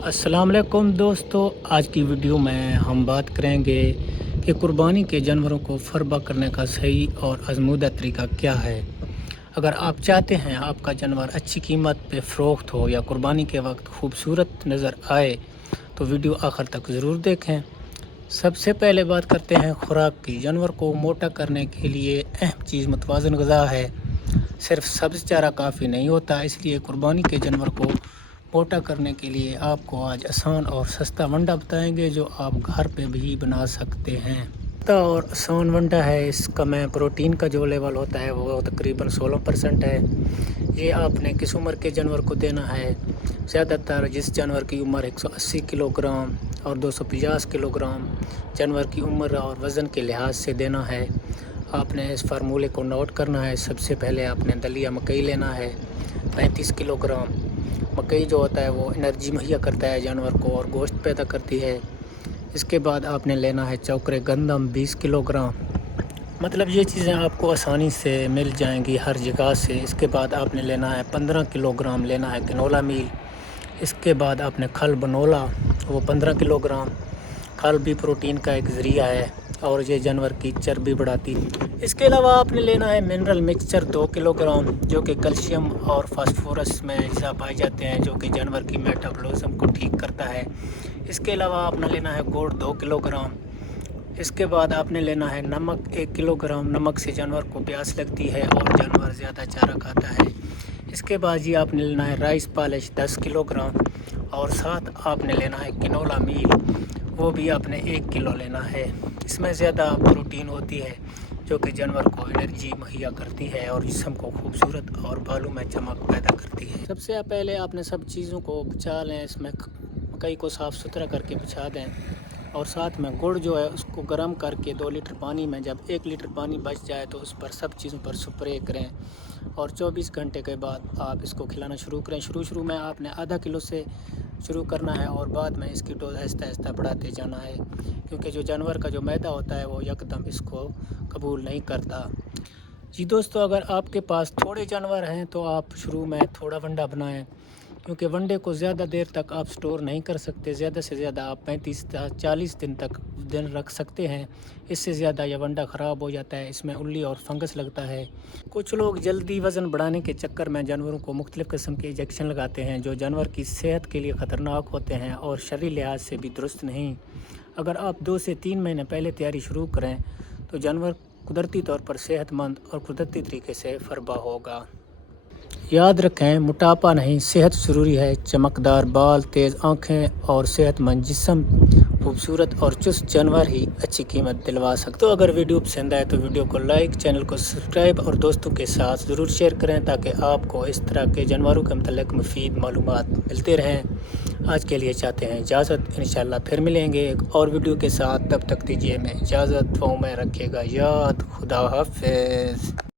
अस्सलाम वालेकुम दोस्तों, आज की वीडियो में हम बात करेंगे कि कुर्बानी के जानवरों को फरबा करने का सही और आजमूदा तरीका क्या है। अगर आप चाहते हैं आपका जानवर अच्छी कीमत पे फ़रोख्त हो या कुर्बानी के वक्त खूबसूरत नज़र आए तो वीडियो आखिर तक ज़रूर देखें। सबसे पहले बात करते हैं खुराक की। जानवर को मोटा करने के लिए अहम चीज़ मुतवाज़न ग़िज़ा है। सिर्फ सब्ज़ चारा काफ़ी नहीं होता, इसलिए कुर्बानी के जानवर को मोटा करने के लिए आपको आज आसान और सस्ता वंडा बताएंगे जो आप घर पे भी बना सकते हैं। सस्ता और आसान वंडा है। इसका में प्रोटीन का जो लेवल होता है वो तकरीबन 16% है। ये आपने किस उम्र के जानवर को देना है? ज़्यादातर जिस जानवर की उम्र 180 किलोग्राम और 250 किलोग्राम जानवर की उम्र और वज़न के लिहाज से देना है। आपने इस फार्मूले को नोट करना है। सबसे पहले आपने दलिया मकई लेना है 35 किलोग्राम। मकई जो होता है वो एनर्जी मुहैया करता है जानवर को और गोश्त पैदा करती है। इसके बाद आपने लेना है चौकरे गंदम 20 किलोग्राम। मतलब ये चीज़ें आपको आसानी से मिल जाएंगी हर जगह से। इसके बाद आपने लेना है 15 किलोग्राम लेना है कैनोला मील। इसके बाद आपने खल बनोला वो 15 किलोग्राम। खल भी प्रोटीन का एक ज़रिया है और ये जानवर की चर्बी बढ़ाती है। इसके अलावा आपने लेना है मिनरल मिक्सचर 2 किलोग्राम जो कि कैल्शियम और फास्फोरस में अज्जा पाए जाते हैं जो कि जानवर की मेटाबॉलिज्म को ठीक करता है। इसके अलावा आपने लेना है गुड़ 2 किलोग्राम। इसके बाद आपने लेना है नमक 1 किलोग्राम। नमक से जानवर को प्यास लगती है और जानवर ज़्यादा चारा खाता है। इसके बाद ये आपने लेना है राइस पॉलिश 10 किलोग्राम और साथ आपने लेना है किनोला मील, वो भी आपने 1 किलो लेना है। इसमें ज़्यादा प्रोटीन होती है जो कि जानवर को एनर्जी मुहैया करती है और जिस्म को खूबसूरत और बालों में चमक पैदा करती है। सबसे पहले आपने सब चीज़ों को बचा लें। इसमें मकई को साफ़ सुथरा करके बिछा दें और साथ में गुड़ जो है उसको गर्म करके 2 लीटर पानी में, जब 1 लीटर पानी बच जाए तो उस पर सब चीज़ों पर स्प्रे करें और 24 घंटे के बाद आप इसको खिलाना शुरू करें। शुरू में आपने आधा किलो से शुरू करना है और बाद में इसकी डोज आहिस्ता आहिस्ता बढ़ाते जाना है क्योंकि जो जानवर का जो मैदा होता है वो यकदम इसको कबूल नहीं करता। जी दोस्तों, अगर आपके पास थोड़े जानवर हैं तो आप शुरू में थोड़ा वंडा बनाएं क्योंकि वंडे को ज़्यादा देर तक आप स्टोर नहीं कर सकते। ज़्यादा से ज़्यादा आप 35-40 दिन तक रख सकते हैं। इससे ज़्यादा यह वंडा ख़राब हो जाता है, इसमें उल्ली और फंगस लगता है। कुछ लोग जल्दी वज़न बढ़ाने के चक्कर में जानवरों को मुख्तलिफ़ किस्म के इंजेक्शन लगाते हैं जो जानवर की सेहत के लिए ख़तरनाक होते हैं और शरीरी लिहाज से भी दुरुस्त नहीं। अगर आप 2 से 3 महीने पहले तैयारी शुरू करें तो जानवर कुदरती तौर पर सेहतमंद और कुदरती तरीके से फरबा होगा। याद रखें, मोटापा नहीं, सेहत ज़रूरी है। चमकदार बाल, तेज़ आँखें और सेहतमंद जिस्म, खूबसूरत और चुस्त जानवर ही अच्छी कीमत दिलवा सकते। तो अगर वीडियो पसंद आए तो वीडियो को लाइक, चैनल को सब्सक्राइब और दोस्तों के साथ ज़रूर शेयर करें ताकि आपको इस तरह के जानवरों के मतलब मुफीद मालूमात मिलते रहें। आज के लिए चाहते हैं इजाज़त, इंशाल्लाह फिर मिलेंगे एक और वीडियो के साथ। तब तक दीजिए हमें इजाज़त, वो में रखिएगा याद। खुदा हाफ़िज़।